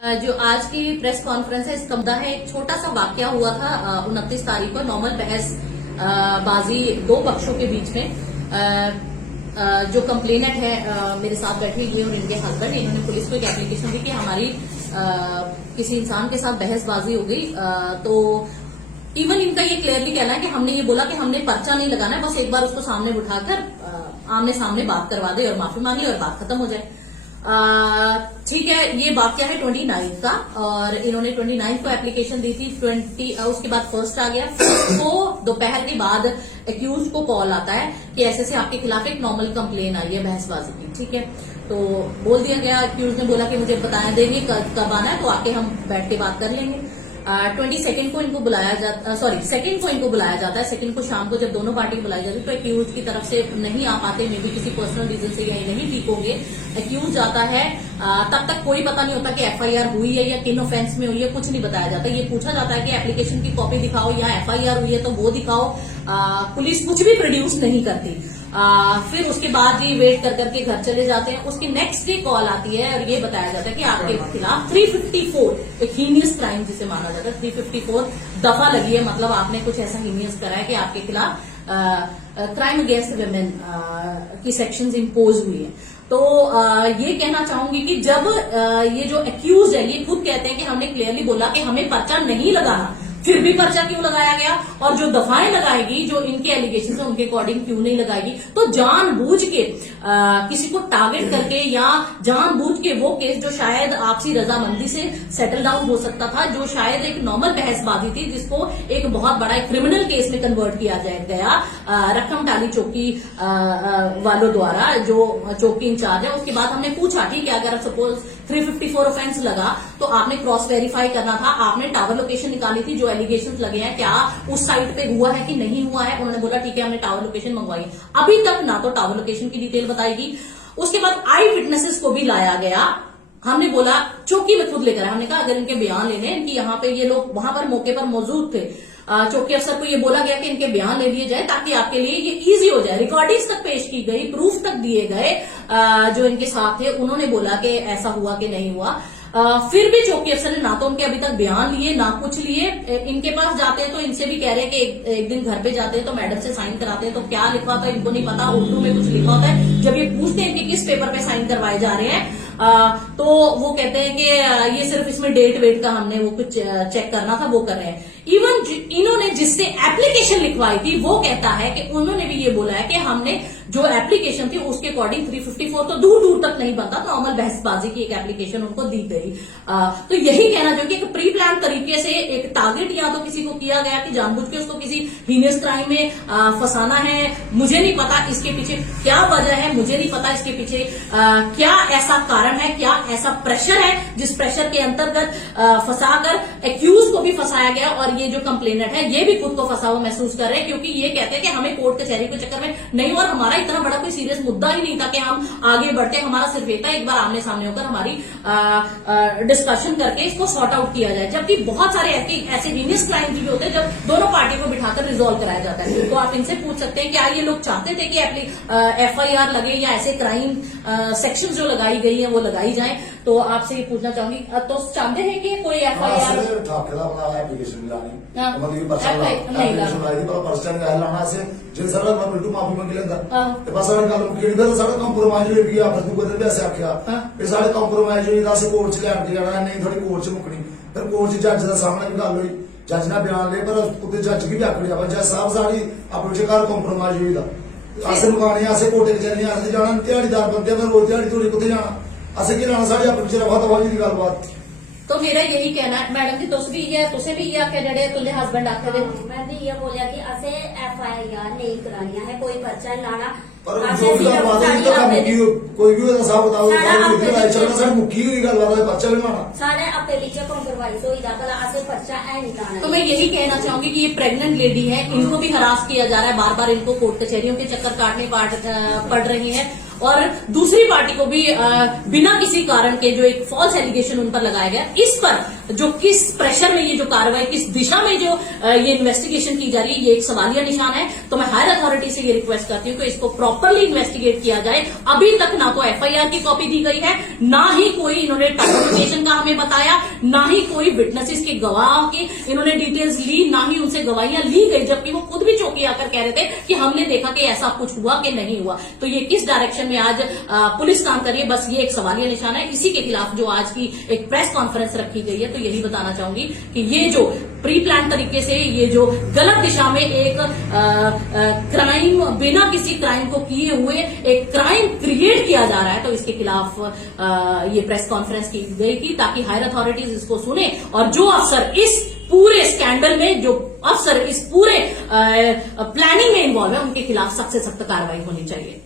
जो आज की प्रेस कॉन्फ्रेंस है इसका मुद्दा है, एक छोटा सा वाकया हुआ था 29 तारीख को। नॉर्मल बहस बाजी दो पक्षों के बीच में जो कंप्लेनेंट है मेरे साथ बैठे ये और इनके हस्बैंड, इन्होंने पुलिस को एक एप्लीकेशन दी कि हमारी किसी इंसान के साथ बहसबाजी हो गई। तो इवन इनका ये क्लियरली कहना है कि हमने ये बोला कि हमने पर्चा नहीं लगाना है, बस एक बार उसको सामने बिठाकर आमने सामने बात करवा दे और माफी मांग ले और बात खत्म हो जाए। ठीक है, ये वाक्य है 29 का और इन्होंने 29 को एप्लीकेशन दी थी। 20 उसके बाद फर्स्ट आ गया। तो दोपहर के बाद एक्यूज को कॉल आता है कि ऐसे आपके खिलाफ एक नॉर्मल कंप्लेन आई है बहसबाजी की। ठीक है, तो बोल दिया गया, एक्यूज ने बोला कि मुझे बताया देंगे कब आना है, तो आके हम बैठ के बात कर लेंगे। 22 को इनको बुलाया जाता, सॉरी 2 को इनको बुलाया जाता है। 2 को शाम को जब दोनों पार्टी को बुलाई जाती है तो एक्यूज की तरफ से नहीं आ पाते, मे भी किसी पर्सनल रीजन से या नहीं ठीक होंगे। एक्यूज जाता है, तब तक कोई पता नहीं होता कि एफआईआर हुई है या किन ऑफेंस में हुई है, कुछ नहीं बताया जाता। ये पूछा जाता है कि एप्लीकेशन की कॉपी दिखाओ या एफआईआर हुई है तो वो दिखाओ। पुलिस कुछ भी प्रोड्यूस नहीं करती। फिर उसके बाद ये वेट कर करके घर चले जाते हैं। उसकी नेक्स्ट डे कॉल आती है और ये बताया जाता है कि आपके खिलाफ 354 एक हीनियस क्राइम जिसे माना जाता है 354 दफा लगी है, मतलब आपने कुछ ऐसा हीनियस करा है कि आपके खिलाफ क्राइम अगेंस्ट वुमेन की सेक्शंस इम्पोज हुई है। तो ये कहना चाहूंगी कि जब ये जो एक्यूज है ये खुद कहते हैं कि हमने क्लियरली बोला कि हमें पर्चा नहीं लगाना, फिर भी पर्चा क्यों लगाया गया, और जो दफाएं लगाएगी जो इनके एलिगेशन है उनके अकॉर्डिंग क्यों नहीं लगाएगी। तो जानबूझ के किसी को टारगेट करके या जानबूझ के वो केस जो शायद आपसी रजामंदी से सेटल डाउन हो सकता था, जो शायद एक नॉर्मल बहसबाजी थी जिसको एक बहुत बड़ा क्रिमिनल केस में कन्वर्ट किया गया रकम टाली चौकी वालों द्वारा, जो चौकी इंचार्ज है। उसके बाद हमने पूछा ठीक है, अगर सपोज 354 ऑफेंस लगा तो आपने क्रॉस वेरीफाई करना था, आपने टावर लोकेशन निकाली थी, जो एलिगेशन लगे हैं क्या उस साइट पे हुआ है कि नहीं हुआ है। उन्होंने बोला ठीक है हमने टावर लोकेशन मंगवाई। अभी तक ना तो टावर लोकेशन की डिटेल बताएगी। उसके बाद आई विटनेसेस को भी लाया गया। हमने बोला चौकी में खुद लेकर, हमने कहा अगर इनके बयान लेने इनकी यहाँ पे ये लोग वहां पर मौके पर मौजूद थे, चौकी अफसर को ये बोला गया कि इनके बयान ले लिए जाए ताकि आपके लिए ये इजी हो जाए। रिकॉर्डिंग्स तक पेश की गई, प्रूफ तक दिए गए, जो इनके साथ थे उन्होंने बोला कि ऐसा हुआ कि नहीं हुआ। फिर भी चौकी अफसर ने ना तो उनके अभी तक बयान लिए ना कुछ लिए। इनके पास जाते हैं तो इनसे भी कह रहे हैं कि एक दिन घर पे जाते हैं तो मैडम से साइन कराते हैं, तो क्या लिखा होता है इनको नहीं पता, उर्दू में कुछ लिखा होता है। जब ये पूछते हैं कि किस पेपर पे साइन करवाए जा रहे हैं तो वो कहते हैं कि ये सिर्फ इसमें डेट वेट का हमने वो कुछ चेक करना था, वो कर रहे हैं। इवन इन्होंने जिससे एप्लीकेशन लिखवाई थी वो कहता है कि उन्होंने भी ये बोला है कि हमने जो एप्लीकेशन थी उसके अकॉर्डिंग 354 तो दूर दूर तक नहीं बनता, नॉर्मल बहसबाजी की एक एप्लीकेशन उनको दी गई। तो यही कहना जो कि एक प्री प्लान तरीके से एक टारगेट या तो किसी को किया गया कि जानबूझ के उसको किसी हीनियस क्राइम में फंसाना है। मुझे नहीं पता इसके पीछे क्या वजह है, मुझे नहीं पता इसके पीछे क्या ऐसा कारण है, क्या ऐसा प्रेशर है जिस प्रेशर के अंतर्गत फंसाकर एक्यूज को भी फंसाया गया। और ये जो कंप्लेनेंट है ये भी खुद को फंसा हुआ महसूस कर रहे हैं, क्योंकि ये कहते हैं कि हमें कोर्ट कचहरी के चक्कर में नहीं, और हमारा इतना बड़ा कोई सीरियस मुद्दा ही नहीं था कि हम आगे बढ़ते। हमारा सिर्फ ये था एक बार आमने सामने होकर हमारी डिस्कशन करके इसको सॉर्ट आउट किया जाए। जबकि बहुत सारे ऐसे हीनियस क्राइम भी होते हैं जब दोनों पार्टी को बिठाकर रिजोल्व कराया जाता है। तो आप इनसे पूछ सकते हैं क्या ये लोग चाहते थे कि एफआईआर लगे या ऐसे क्राइम सेक्शन जो लगाई गई है वो लगाई जाए। तो आपसे ये पूछना चाहूंगी, तो चाहते हैं कि कोई एफआईआर माफी मंगी लेंदा बस कंप्रोमाइज होगी आपस में वैसे आख्या साढ़े कंप्रोमाइज होई कोर्ट च लैके जाना नहीं, थोड़ी कोर्ट च मुकनी। फिर कोर्ट च जज का सामने भी गल हुई, जज ने बयान ले पर उत्ते जज की भी आखड़ी आ जज साहब साड़ी अपने घर कंप्रोमाइज हुई अस मुकाने असें कोर्ट कचहरी असें जाना, ध्याड़ीदार बंदे में रोज ध्याड़ी थोड़ी कुत्ते जाना, असें की लाना साढ़े अपने पिछले बहुत आवाज की गलबात। तो मेरा यही कहना है मैडम जी, तुस भी तुसे भी ये आख्या जेडे तुंदे हस्बैंड आखे दे, मैं भी ये बोलिया कि असे एफआईआर नहीं करानी है, कोई पर्चा नहीं लाना। पर जो भी गलबात है तो मुक्की कोई भी हिसाब बताओ सारी मुक्की हुई गलबात है, पर्चा नहीं लाना सारे अपने लीचे कॉम्प्रोमाइज हो भला असे पर्चा है नहीं लाना। तो मैं यही कहना चाहूंगी कि ये प्रेग्नेंट लेडी है, इनको भी हरास किया जा रहा है, बार बार इनको कोर्ट कचहरियों के चक्कर काटने पड़ रही है। और दूसरी पार्टी को भी बिना किसी कारण के जो एक फॉल्स एलिगेशन उन पर लगाया गया, इस पर जो किस प्रेशर में ये जो कार्रवाई, किस दिशा में जो ये इन्वेस्टिगेशन की जा रही है, ये एक सवालिया निशान है। तो मैं हायर अथॉरिटी से ये रिक्वेस्ट करती हूँ कि इसको प्रॉपरली इन्वेस्टिगेट किया जाए। अभी तक ना तो एफआईआर की कॉपी दी गई है, ना ही कोई इन्होंने डॉक्यूमेंटेशन का हमें बताया, ना ही कोई विटनेसेस के गवाह की इन्होंने डिटेल्स ली, ना ही उनसे गवाहियां ली गई, जबकि वो खुद भी चौकी आकर कह रहे थे कि हमने देखा कि ऐसा कुछ हुआ कि नहीं हुआ। तो ये किस डायरेक्शन में आज पुलिस काम कर रही है, बस ये एक सवालिया निशान है। इसी के खिलाफ जो आज की एक प्रेस कॉन्फ्रेंस रखी गई है, तो यही बताना चाहूंगी कि ये जो प्री प्लान तरीके से ये जो गलत दिशा में एक क्राइम, बिना किसी क्राइम को किए हुए एक क्राइम क्रिएट किया जा रहा है, तो इसके खिलाफ ये प्रेस कॉन्फ्रेंस की गई थी ताकि हायर अथॉरिटीज इसको सुने और जो अफसर इस पूरे स्कैंडल में, जो अफसर इस पूरे प्लानिंग में इन्वॉल्व है, उनके खिलाफ सख्त से सख्त कार्रवाई होनी चाहिए।